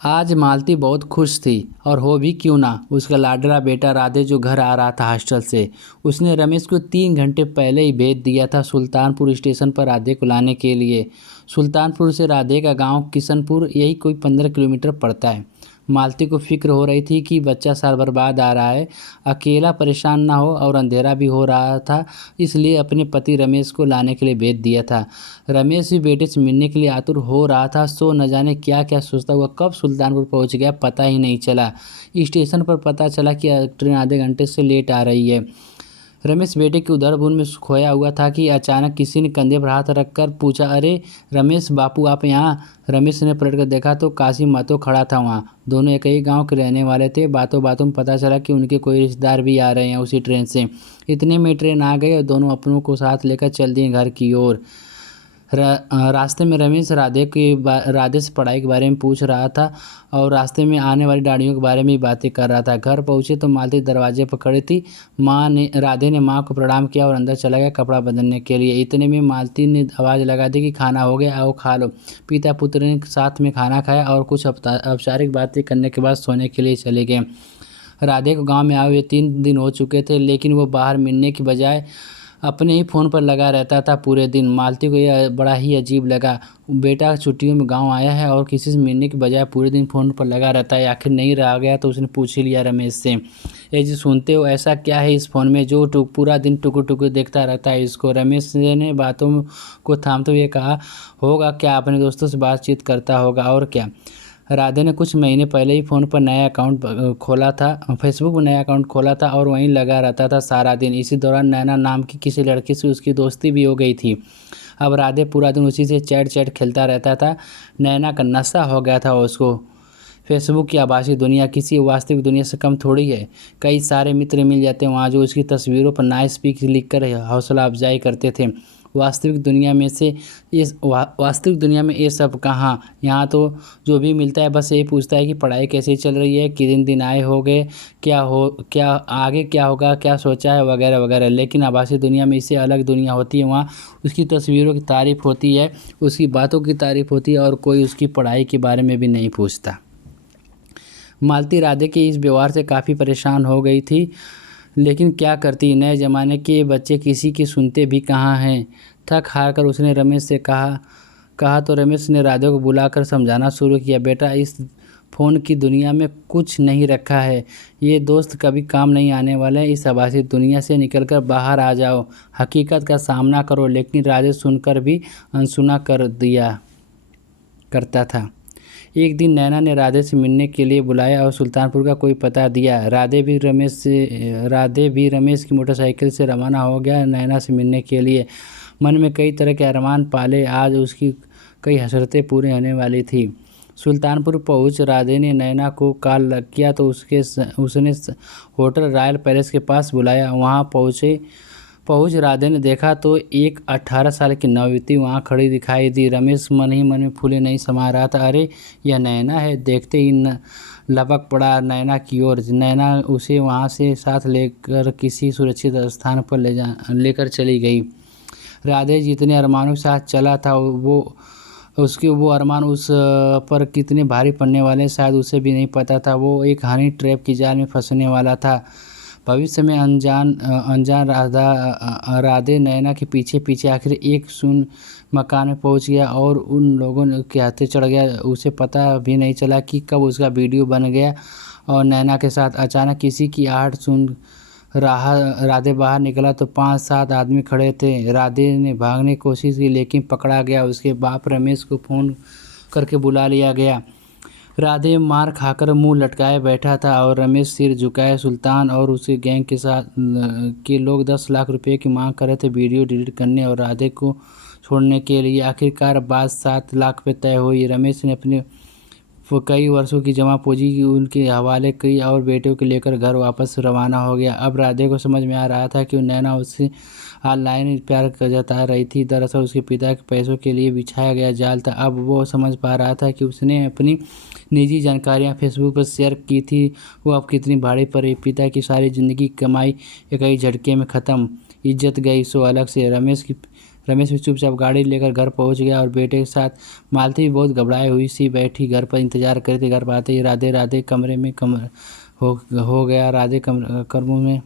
आज मालती बहुत खुश थी और हो भी क्यों ना। उसका लाडला बेटा राधे जो घर आ रहा था हॉस्टल से, उसने रमेश को 3 घंटे पहले ही भेज दिया था सुल्तानपुर स्टेशन पर राधे को लाने के लिए। सुल्तानपुर से राधे का गांव किशनपुर यही कोई 15 किलोमीटर पड़ता है। मालती को फिक्र हो रही थी कि बच्चा साल बर्बाद आ रहा है, अकेला परेशान ना हो, और अंधेरा भी हो रहा था, इसलिए अपने पति रमेश को लाने के लिए भेज दिया था। रमेश भी बेटे से मिलने के लिए आतुर हो रहा था। सो न जाने क्या क्या सोचता हुआ कब सुल्तानपुर पहुंच गया पता ही नहीं चला। स्टेशन पर पता चला कि ट्रेन आधे घंटे से लेट आ रही है। रमेश बेटे की उधर बुन में खोया हुआ था कि अचानक किसी ने कंधे पर हाथ रखकर पूछा, अरे रमेश बापू आप यहाँ। रमेश ने पलट कर देखा तो कासिम मातो खड़ा था वहाँ। दोनों एक ही गांव के रहने वाले थे। बातों बातों में पता चला कि उनके कोई रिश्तेदार भी आ रहे हैं उसी ट्रेन से। इतने में ट्रेन आ गई और दोनों अपनों को साथ लेकर चल दिए घर की ओर। रास्ते में रमेश राधे से पढ़ाई के बारे में पूछ रहा था और रास्ते में आने वाली गाड़ियों के बारे में भी बातें कर रहा था। घर पहुंचे तो मालती दरवाजे पर खड़ी थी। राधे ने माँ को प्रणाम किया और अंदर चला गया कपड़ा बदलने के लिए। इतने में मालती ने आवाज़ लगा दी कि खाना हो गया, आओ खा लो। पिता पुत्र ने साथ में खाना खाया और कुछ औपचारिक बातें करने के बाद सोने के लिए चले गए। राधे को गाँव में आए हुए 3 दिन हो चुके थे, लेकिन वो बाहर मिलने की बजाय अपने ही फ़ोन पर लगा रहता था पूरे दिन। मालती को यह बड़ा ही अजीब लगा। बेटा छुट्टियों में गांव आया है और किसी से मिलने के बजाय पूरे दिन फ़ोन पर लगा रहता है, आखिर नहीं रह गया तो उसने पूछ ही लिया रमेश से, ये जी सुनते हो, ऐसा क्या है इस फ़ोन में जो पूरा दिन टुकुर टुकुर देखता रहता है इसको। रमेश ने बातों को थामते हुए कहा, होगा क्या, अपने दोस्तों से बातचीत करता होगा और क्या। राधे ने कुछ महीने पहले ही फ़ोन पर नया अकाउंट खोला था, फेसबुक पर नया अकाउंट खोला था और वहीं लगा रहता था सारा दिन। इसी दौरान नैना नाम की किसी लड़की से उसकी दोस्ती भी हो गई थी। अब राधे पूरा दिन उसी से चैट खेलता रहता था। नैना का नशा हो गया था उसको। फेसबुक की आभासी दुनिया किसी वास्तविक दुनिया से कम थोड़ी है। कई सारे मित्र मिल जाते हैं वहाँ जो उसकी तस्वीरों पर नाइस पिक लिखकर हौसला अफजाई करते थे। वास्तविक दुनिया में ये सब कहाँ। यहाँ तो जो भी मिलता है बस यही पूछता है कि पढ़ाई कैसी चल रही है, कितने दिन आए हो गए, क्या आगे क्या होगा, क्या सोचा है, वगैरह वगैरह। लेकिन आभासी दुनिया में इससे अलग दुनिया होती है। वहाँ उसकी तस्वीरों की तारीफ होती है, उसकी बातों की तारीफ होती है और कोई उसकी पढ़ाई के बारे में भी नहीं पूछता। मालती राधे के इस व्यवहार से काफ़ी परेशान हो गई थी, लेकिन क्या करती, नए ज़माने के बच्चे किसी की सुनते भी कहाँ हैं। थक हार कर उसने रमेश से कहा तो रमेश ने राधे को बुलाकर समझाना शुरू किया, बेटा इस फ़ोन की दुनिया में कुछ नहीं रखा है, ये दोस्त कभी काम नहीं आने वाले हैं। इस आभासी दुनिया से निकलकर बाहर आ जाओ, हकीकत का सामना करो। लेकिन राधे सुनकर भी अनसुना कर दिया करता था। एक दिन नैना ने राधे से मिलने के लिए बुलाया और सुल्तानपुर का कोई पता दिया। राधे भी रमेश की मोटरसाइकिल से रवाना हो गया नैना से मिलने के लिए। मन में कई तरह के अरमान पाले, आज उसकी कई हसरतें पूरी होने वाली थी। सुल्तानपुर पहुंच राधे ने नैना को कॉल किया तो उसने होटल रॉयल पैलेस के पास बुलाया। वहां पहुंच राधे ने देखा तो एक 18 साल की नवयुवती वहां खड़ी दिखाई दी। रमेश मन ही मन में फूले नहीं समा रहा था। अरे यह नैना है। देखते ही लपक पड़ा नैना की ओर। नैना उसे वहां से साथ लेकर किसी सुरक्षित स्थान पर लेकर चली गई। राधे जितने अरमानों के साथ चला था वो अरमान उस पर कितने भारी पड़ने वाले शायद उसे भी नहीं पता था। वो एक हनी ट्रैप की जाल में फंसने वाला था। भविष्य में अनजान राधे नैना के पीछे पीछे आखिर एक सुन मकान में पहुंच गया और उन लोगों के हाथे चढ़ गया। उसे पता भी नहीं चला कि कब उसका वीडियो बन गया और नैना के साथ अचानक किसी की आहट सुन राधे बाहर निकला तो 5-7 आदमी खड़े थे। राधे ने भागने की कोशिश की लेकिन पकड़ा गया। उसके बाप रमेश को फ़ोन करके बुला लिया गया। राधे मार खाकर मुंह लटकाए बैठा था और रमेश सिर झुकाए। सुल्तान और उसके गैंग के लोग 10 लाख रुपए की मांग कर रहे थे वीडियो डिलीट करने और राधे को छोड़ने के लिए। आखिरकार बात 7 लाख पे तय हुई। रमेश ने अपने कई वर्षों की जमा पूंजी उनके हवाले की और बेटे को लेकर घर वापस रवाना हो गया। अब राधे को समझ में आ रहा था कि नैना उससे ऑनलाइन प्यार जता रही थी, दरअसल उसके पिता के पैसों के लिए बिछाया गया जाल था। अब वो समझ पा रहा था कि उसने अपनी निजी जानकारियां फेसबुक पर शेयर की थी वो अब कितनी भारी पड़ी। पिता की सारी ज़िंदगी कमाई एक ही झटके में ख़त्म, इज्जत गई। सो अलग से रमेश भी चुपचाप गाड़ी लेकर घर पहुंच गया और बेटे के साथ मालती भी बहुत घबराई हुई सी बैठी घर पर इंतजार करती। घर पर आते ही राधे राधे कमरे में हो गया। राधे कमरों में